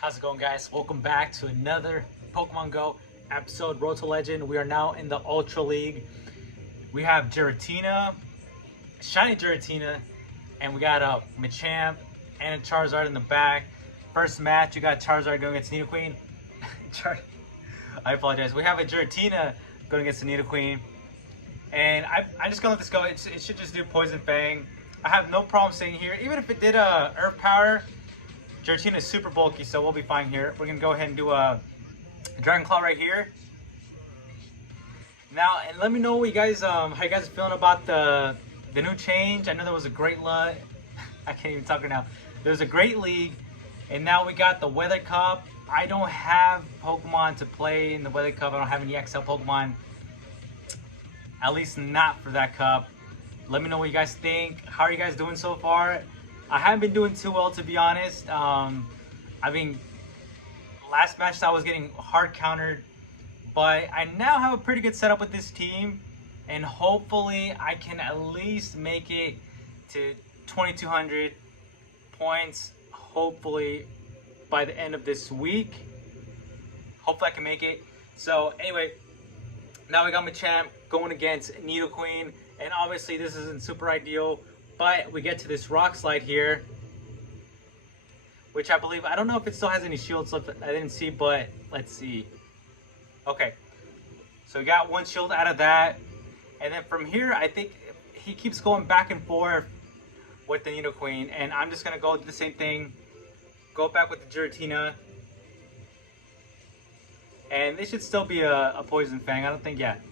How's it going, guys? Welcome back to another Pokemon Go episode, Road to Legend. We are now in the Ultra League. We have Giratina, Shiny Giratina, and we got a Machamp and a Charizard in the back. First match, you got Charizard going against Nidoqueen. I apologize. We have a Giratina going against the Nidoqueen. And I'm just gonna let this go. It should just do Poison Fang. I have no problem staying here. Even if it did a Earth Power, Giratina is super bulky, so we'll be fine here. We're gonna go ahead and do a Dragon Claw right here. Now, and let me know what you guys, how you guys are feeling about the new change. I know there was a great lot. I can't even talk right now. There's a great league, and now we got the Weather Cup. I don't have Pokemon to play in the Weather Cup. I don't have any XL Pokemon. At least not for that cup. Let me know what you guys think. How are you guys doing so far? I haven't been doing too well, to be honest. I mean, last match I was getting hard countered, but I now have a pretty good setup with this team, and hopefully I can at least make it to 2,200 points. Hopefully by the end of this week. Hopefully I can make it. So anyway, now we got Machamp going against Nidoqueen, and obviously this isn't super ideal, but we get to this Rock Slide here, which I believe, I don't know if it still has any shields left, I didn't see, but let's see. Okay, so we got one shield out of that, and then from here, I think he keeps going back and forth with the Nidoqueen, and I'm just gonna go do the same thing, go back with the Giratina, and this should still be a Poison Fang. I don't think yet.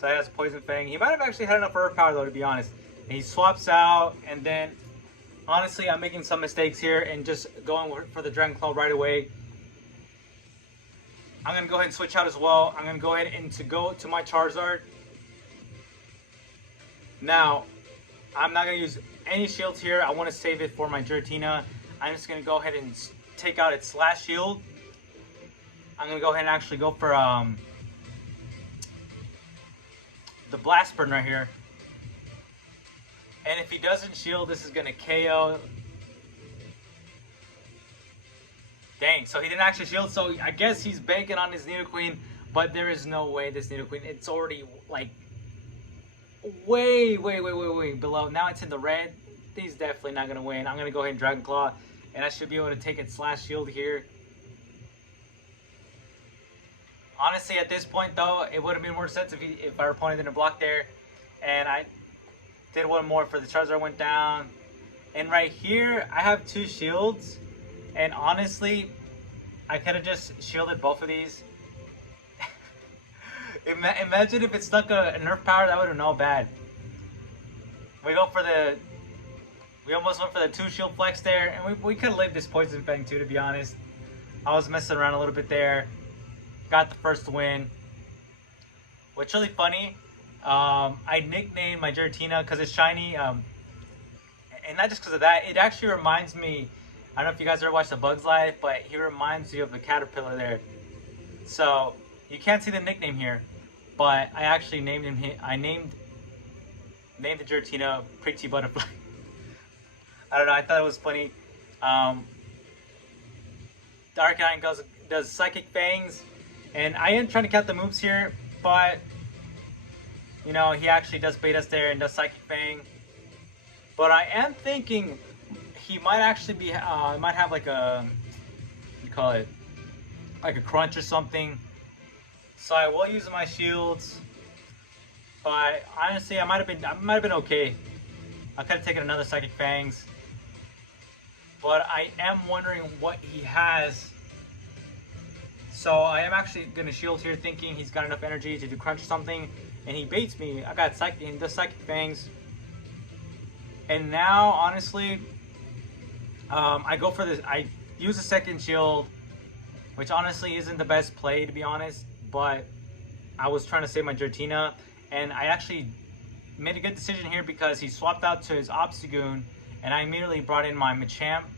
So he has a Poison Fang. He might have actually had enough Earth Power though, to be honest. And he swaps out, and then honestly, I'm making some mistakes here and just going for the Dragon Claw right away. I'm gonna go ahead and switch out as well. I'm gonna go ahead and go to my Charizard. Now, I'm not gonna use any shields here. I want to save it for my Giratina. I'm just gonna go ahead and take out its Slash Shield. I'm gonna go ahead and actually go for the Blast Burn right here. And if he doesn't shield, this is gonna KO. Dang, so he didn't actually shield, so I guess he's banking on his Nidoqueen, but there is no way this Nidoqueen, it's already like way below. Now it's in the red. He's definitely not gonna win. I'm gonna go ahead and Dragon Claw, and I should be able to take its Slash Shield here. Honestly, at this point though, it would have been more sense if our opponent didn't block there. And I did one more for the Charizard went down. And right here, I have two shields. And honestly, I could have just shielded both of these. Imagine if it stuck a Nerf Power, that would have been all bad. We almost went for the 2 shield flex there. And we could have lived this Poison Fang too, to be honest. I was messing around a little bit there. Got the first win. What's really funny, I nicknamed my Giratina because it's shiny, and not just because of that. It actually reminds me, I don't know if you guys ever watched The Bug's Life, but he reminds you of the caterpillar there. So you can't see the nickname here, but I actually named him. I named the Giratina Pretty Butterfly. I don't know. I thought it was funny. Arcanine does Psychic Fangs. And I am trying to count the moves here, but you know, he actually does bait us there and does Psychic Fang. But I am thinking he might actually be, might have like a, what do you call it, like a crunch or something. So I will use my shields, but honestly, I might have been okay. I could have taken another Psychic Fangs, but I am wondering what he has. So I am actually going to shield here thinking he's got enough energy to do crunch or something. And he baits me. I got Psychic, and he does Psychic Fangs. And now, honestly, I go for this. I use a second shield, which honestly isn't the best play, to be honest. But I was trying to save my Giratina. And I actually made a good decision here because he swapped out to his Obstagoon. And I immediately brought in my Machamp,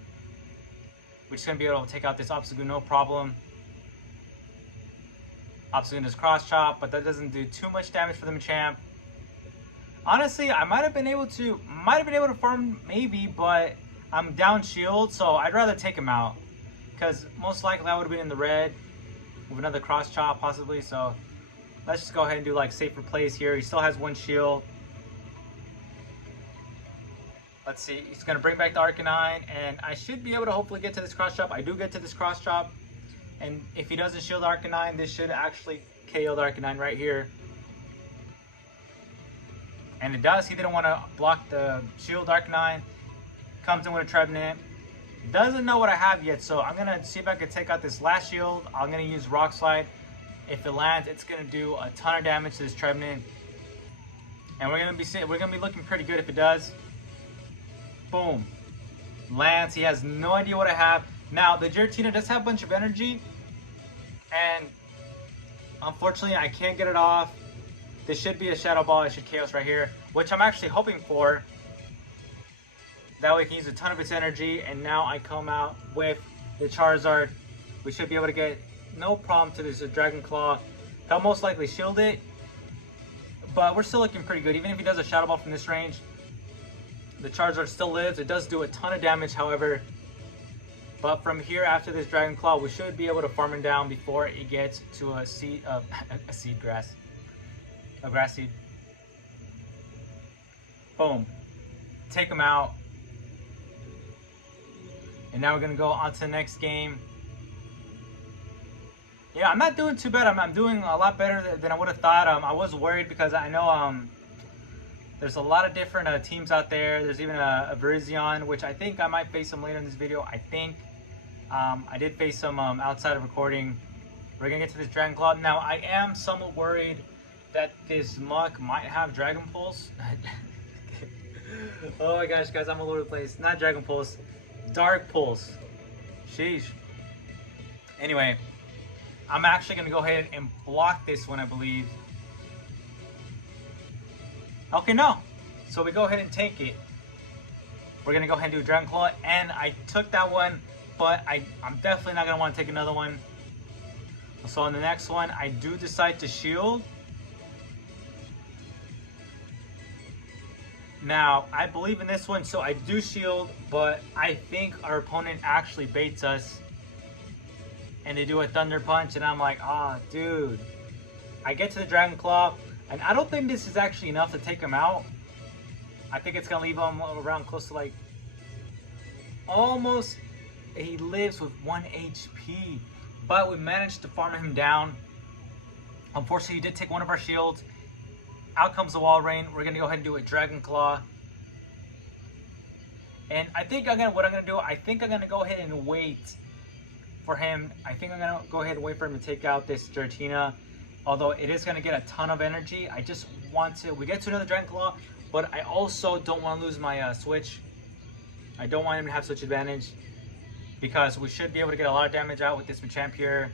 which is going to be able to take out this Obstagoon no problem. Obstagoon does Cross Chop, but that doesn't do too much damage for the Machamp. Honestly, I might have been able to farm maybe, but I'm down shield, so I'd rather take him out. because most likely I would have been in the red with another cross chop possibly. So let's just go ahead and do like safer plays here. He still has one shield. Let's see, he's gonna bring back the Arcanine, and I should be able to hopefully get to this cross chop. I do get to this cross chop, and if he doesn't shield Arcanine, this should actually KO the Arcanine right here. And it does. He didn't want to block the shield Arcanine. Comes in with a Trevenant. Doesn't know what I have yet, so I'm gonna see if I can take out this last shield. I'm gonna use Rock Slide. If it lands, it's gonna do a ton of damage to this Trevenant, and we're gonna be looking pretty good if it does. Boom, lands. He has no idea what I have. Now the Giratina does have a bunch of energy, and unfortunately I can't get it off. This should be a Shadow Ball. It should Chaos right here, which I'm actually hoping for. That way he can use a ton of its energy, and now I come out with the Charizard. We should be able to get no problem to this Dragon Claw. He'll most likely shield it, but we're still looking pretty good. Even if he does a Shadow Ball from this range, the Charizard still lives. It does do a ton of damage, however. But from here, after this Dragon Claw, we should be able to farm him down before it gets to a seed, a seed grass. A grass seed. Boom. Take him out. And now we're going to go on to the next game. Yeah, I'm not doing too bad. I'm doing a lot better than I would have thought. I was worried because I know there's a lot of different teams out there. There's even a Virizion, which I think I might face him later in this video. I think. I did face him outside of recording. We're going to get to this Dragon Claw. Now, I am somewhat worried that this Muk might have Dragon Pulse. Oh my gosh, guys, I'm all over the place. Not Dragon Pulse, Dark Pulse. Sheesh. Anyway, I'm actually going to go ahead and block this one, I believe. Okay, no. So we go ahead and take it. We're going to go ahead and do a Dragon Claw. And I took that one, but I'm definitely not going to want to take another one. So on the next one, I do decide to shield. Now, I believe in this one, so I do shield, but I think our opponent actually baits us. And they do a Thunder Punch, and I'm like, ah, oh, dude. I get to the Dragon Claw, and I don't think this is actually enough to take him out. I think it's going to leave him around close to like, almost, he lives with 1 HP. But we managed to farm him down. Unfortunately, he did take one of our shields. Out comes the Walrein. We're going to go ahead and do a Dragon Claw. And I think what I'm going to do, I think I'm going to go ahead and wait for him. I think I'm going to go ahead and wait for him to take out this Giratina. Although it is going to get a ton of energy. I just want to, we get to another Dragon Claw, but I also don't want to lose my switch. I don't want him to have switch advantage, because we should be able to get a lot of damage out with this Machamp here.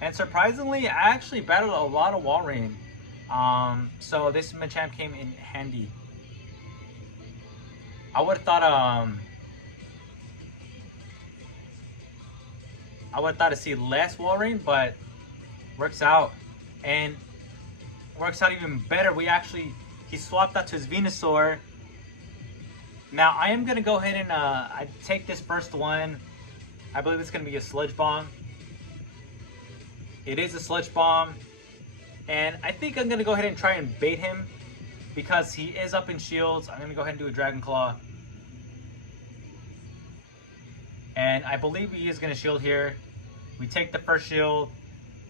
And surprisingly, I actually battled a lot of Walrein. So this Machamp came in handy. I would have thought to see less Walrein, but works out. And works out even better. He swapped out to his Venusaur. Now I am gonna go ahead and I take this first one. I believe it's gonna be a Sludge Bomb. It is a Sludge Bomb, and I think I'm gonna go ahead and try and bait him because he is up in shields. I'm gonna go ahead and do a Dragon Claw, and I believe he is gonna shield here. We take the first shield,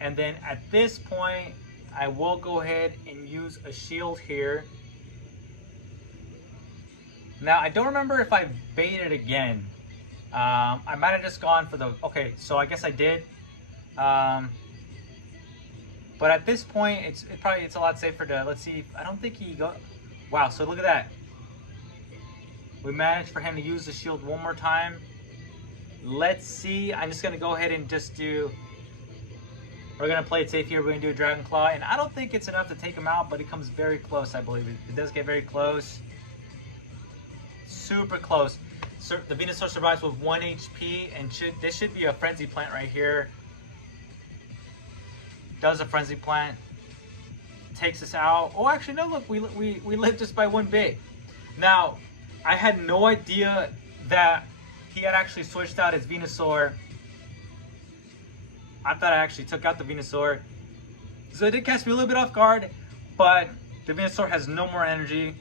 and then at this point, I will go ahead and use a shield here. Now, I don't remember if I baited again. I might have just gone for the... Okay, so I guess I did. But at this point, it's a lot safer to... Let's see. I don't think he go... Wow, so look at that. We managed for him to use the shield one more time. Let's see. I'm just going to go ahead and just do... We're going to play it safe here. We're going to do a Dragon Claw. And I don't think it's enough to take him out, but it comes very close, I believe. It does get very close. Super close. So the Venusaur survives with 1 HP, and this should be a Frenzy Plant right here. Does a Frenzy Plant. Takes us out. Oh, actually, no, look, we live just by 1 bit. Now, I had no idea that he had actually switched out his Venusaur. I thought I actually took out the Venusaur. So it did catch me a little bit off guard, but the Venusaur has no more energy.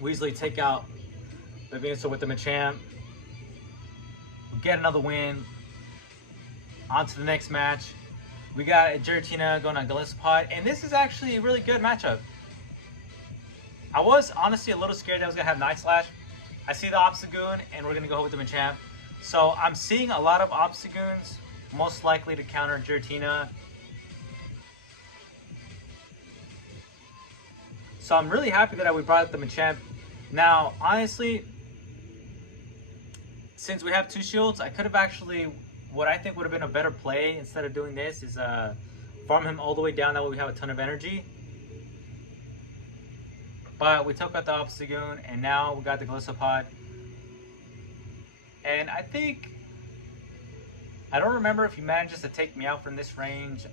We easily take out the Venusaur with the Machamp. Get another win. On to the next match. We got a Giratina going on Golisopod, and this is actually a really good matchup. I was honestly a little scared that I was going to have Night Slash. I see the Obstagoon, and we're going to go with the Machamp. So I'm seeing a lot of Obstagoons, most likely to counter Giratina. So I'm really happy that we brought up the Machamp. Now, honestly, since we have 2 shields, I could have actually, what I think would have been a better play instead of doing this is farm him all the way down, that way we have a ton of energy. But we took out the Obstagoon, and now we got the Golisopod. And I think, I don't remember if he manages to take me out from this range.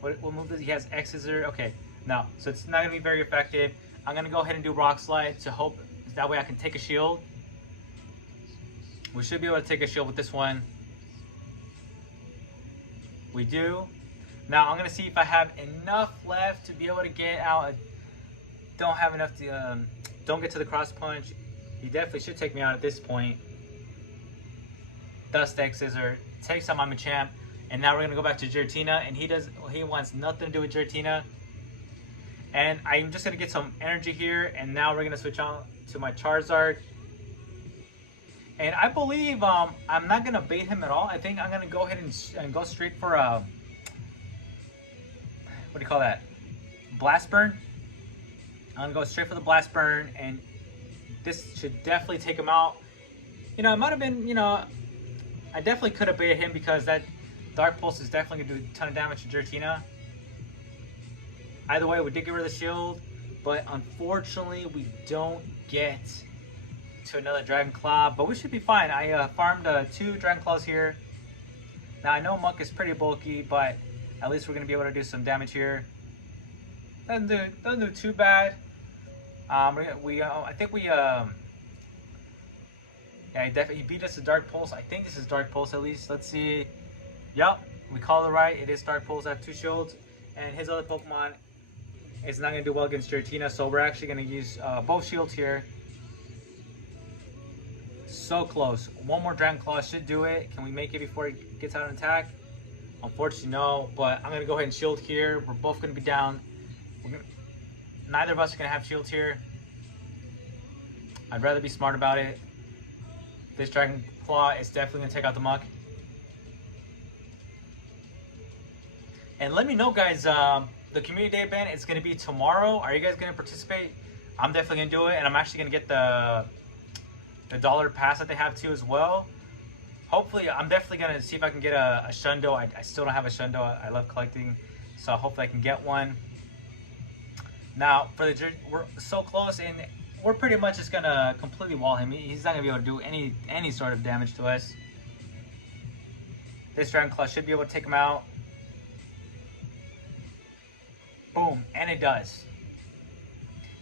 What move does he has? X-Scissor. Okay, no, so it's not going to be very effective. I'm going to go ahead and do Rock Slide to hope that way I can take a shield. We should be able to take a shield with this one. We do. Now I'm going to see if I have enough left to be able to get out. Don't have enough to, don't get to the Cross Punch. He definitely should take me out at this point. Dust X-Scissor takes out my Machamp. And now we're going to go back to Giratina, and he wants nothing to do with Giratina. And I'm just going to get some energy here, and now we're going to switch on to my Charizard. And I believe I'm not going to bait him at all. I think I'm going to go ahead and go straight for, what do you call that? Blast Burn. I'm going to go straight for the Blast Burn, and this should definitely take him out. You know, it might have been, you know, I definitely could have baited him because that Dark Pulse is definitely going to do a ton of damage to Giratina. Either way, we did get rid of the shield, but unfortunately, we don't get to another Dragon Claw, but we should be fine. I farmed 2 Dragon Claws here. Now, I know Muck is pretty bulky, but at least we're going to be able to do some damage here. Doesn't do too bad. I think we yeah, he beat us to Dark Pulse. I think this is Dark Pulse at least. Let's see. Yup, we called it right. It is Dark Pulse. I have 2 shields, and his other Pokemon is not going to do well against Giratina, so we're actually going to use both shields here. So close. One more Dragon Claw should do it. Can we make it before he gets out an attack? Unfortunately, no, but I'm going to go ahead and shield here. We're both going to be down. Neither of us are going to have shields here. I'd rather be smart about it. This Dragon Claw is definitely going to take out the Muck. And let me know, guys, the community day event is going to be tomorrow. Are you guys going to participate? I'm definitely going to do it, and I'm actually going to get the $1 pass that they have too as well. Hopefully, I'm definitely going to see if I can get a Shundo. I still don't have a Shundo. I love collecting, so hopefully I can get one. Now, for the we're so close, and we're pretty much just going to completely wall him. He's not going to be able to do any sort of damage to us. This Dragon Claw should be able to take him out. Boom, and it does.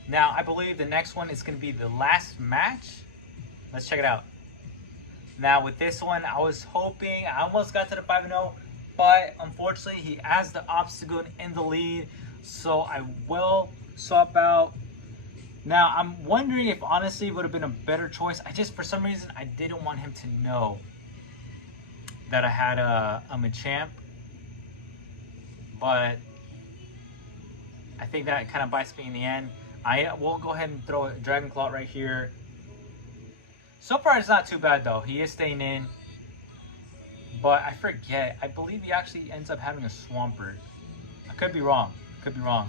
Now, I believe the next one is going to be the last match. Let's check it out. Now, with this one, I was hoping, I almost got to the 5-0, but unfortunately, he has the Obstagoon in the lead, so I will swap out. Now, I'm wondering if honestly it would have been a better choice. For some reason, I didn't want him to know that I had a Machamp, but I think that kind of bites me in the end. I will go ahead and throw a Dragon Claw right here. So far, it's not too bad, though. He is staying in. But I forget. I believe he actually ends up having a Swampert. I could be wrong. Could be wrong.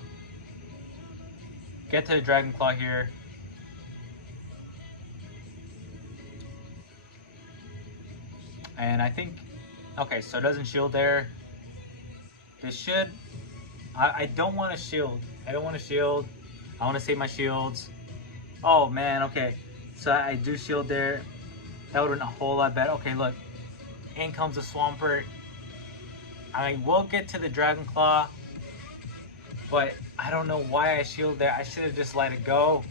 Get to the Dragon Claw here. And I think... Okay, so it doesn't shield there. This should... I don't want to shield. I don't want to shield. I want to save my shields. Oh, man. Okay. So I do shield there. That would have been a whole lot better. Okay, look. In comes the Swampert. I will get to the Dragon Claw. But I don't know why I shield there. I should have just let it go.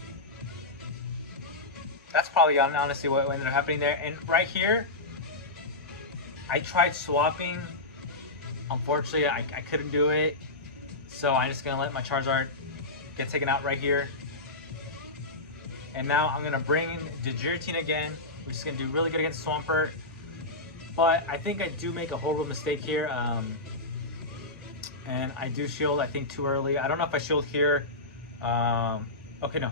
that's probably honestly what ended up happening there. And right here, I tried swapping. Unfortunately, I couldn't do it. So I'm just going to let my Charizard get taken out right here. And now I'm going to bring in the Giratina again, which is going to do really good against Swampert. But I think I do make a horrible mistake here. And I do shield, I think, too early. I don't know if I shield here. Okay, no.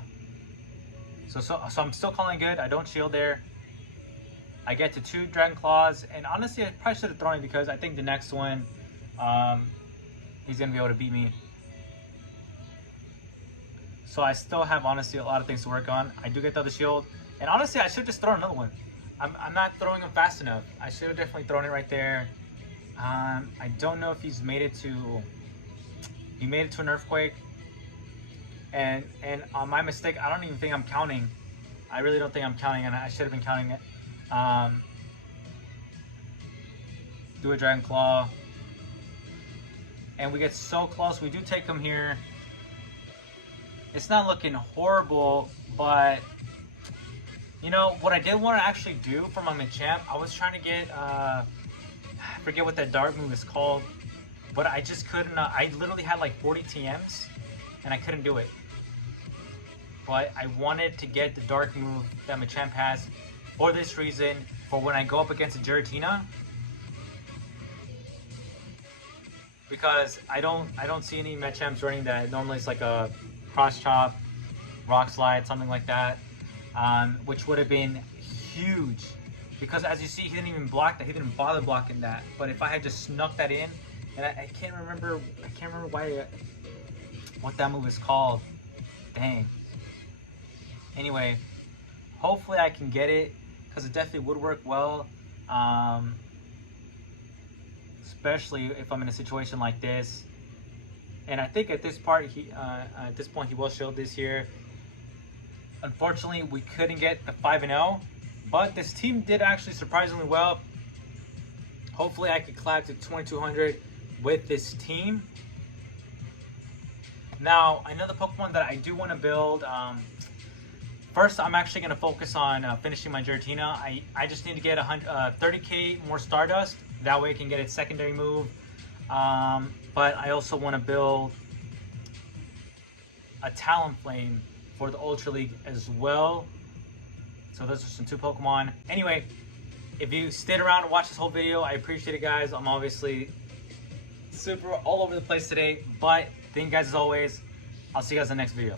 So I'm still calling good. I don't shield there. I get to 2 Dragon Claws. And honestly, I probably should have thrown it because I think the next one, he's going to be able to beat me. So I still have, honestly, a lot of things to work on. I do get the other shield. And honestly, I should just throw another one. I'm not throwing him fast enough. I should have definitely thrown it right there. I don't know if he's made it to... He made it to an Earthquake. And on my mistake, I don't even think I'm counting. I really don't think I'm counting, and I should have been counting it. Do a Dragon Claw. And we get so close. We do take him here. It's not looking horrible, but... You know, what I did want to actually do for my Machamp, I was trying to get, I forget what that dark move is called, but I just couldn't, I literally had like 40 TMs, and I couldn't do it. But I wanted to get the dark move that Machamp has for this reason, for when I go up against a Giratina. Because I don't see any Machamps running that. Normally it's like a Cross Chop, Rock Slide, something like that. Which would have been huge, because as you see, he didn't even block that. He didn't bother blocking that. But if I had just snuck that in, and I can't remember why, what that move is called. Dang. Anyway, hopefully I can get it, because it definitely would work well. Especially if I'm in a situation like this. And I think at this part, at this point, he will shield this here. Unfortunately, we couldn't get the 5-0, but this team did actually surprisingly well. Hopefully, I could climb to 2200 with this team. Now, another Pokemon that I do want to build. First, I'm actually going to focus on finishing my Giratina. I just need to get 30k more Stardust. That way, I can get its secondary move. But I also want to build a Talonflame for the Ultra League as well. So those are some 2 Pokemon. Anyway, if you stayed around and watched this whole video, I appreciate it, guys. I'm obviously super all over the place today, but thank you guys as always. I'll see you guys in the next video.